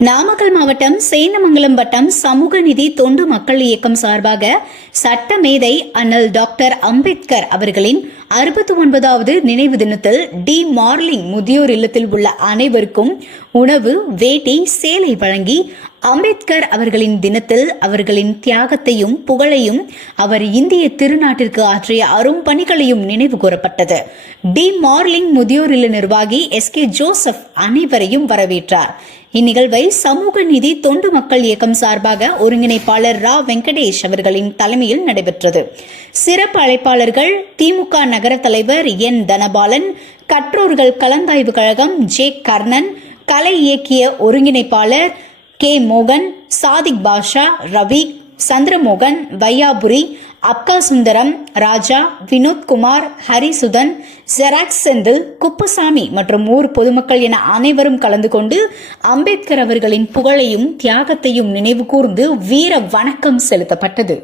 நாமக்கல் மாவட்டம் சேந்தமங்கலம் வட்டம் சமூக நிதி தொண்டு மக்கள் இயக்கம் சார்பாக சட்ட மேதை அண்ணல் டாக்டர் அம்பேத்கர் அவர்களின் அறுபத்தி ஒன்பதாவது நினைவு தினத்தில் டி மார்லிங் முதியோர் இல்லத்தில் உள்ள அனைவருக்கும் உணவு வேட்டி சேலை வழங்கி அம்பேத்கர் அவர்களின் தினத்தில் அவர்களின் தியாகத்தையும் புகழையும் அவர் இந்திய திருநாட்டிற்கு ஆற்றிய அரும் பணிகளையும் நினைவு கூறப்பட்டது. டி. மார்லிங் முதியோர் இல்ல நிர்வாகி எஸ். கே. ஜோசப் அனைவரையும் வரவேற்றார். இந்நிகழ்வை சமூக நிதி தொண்டு மக்கள் இயக்கம் சார்பாக ஒருங்கிணைப்பாளர் ரா. வெங்கடேஷ் அவர்களின் தலைமையில் நடைபெற்றது. சிறப்பு அழைப்பாளர்கள் திமுக நகர தலைவர் என். தனபாலன் கற்றோர்கள் கலந்தாய்வு கழகம் ஜே. கர்ணன் கலை இயக்கிய ஒருங்கிணைப்பாளர் கே மோகன் சாதிக் பாஷா ரவி சந்திரமோகன் வையாபுரி அப்கா சுந்தரம் ராஜா வினோத்குமார் ஹரிசுதன் ஜெராக்ஸ் செந்தில் குப்புசாமி மற்றும் ஊர் பொதுமக்கள் என அனைவரும் கலந்து கொண்டு அம்பேத்கர் அவர்களின் புகழையும் தியாகத்தையும் நினைவு கூர்ந்து வீர வணக்கம் செலுத்தப்பட்டது.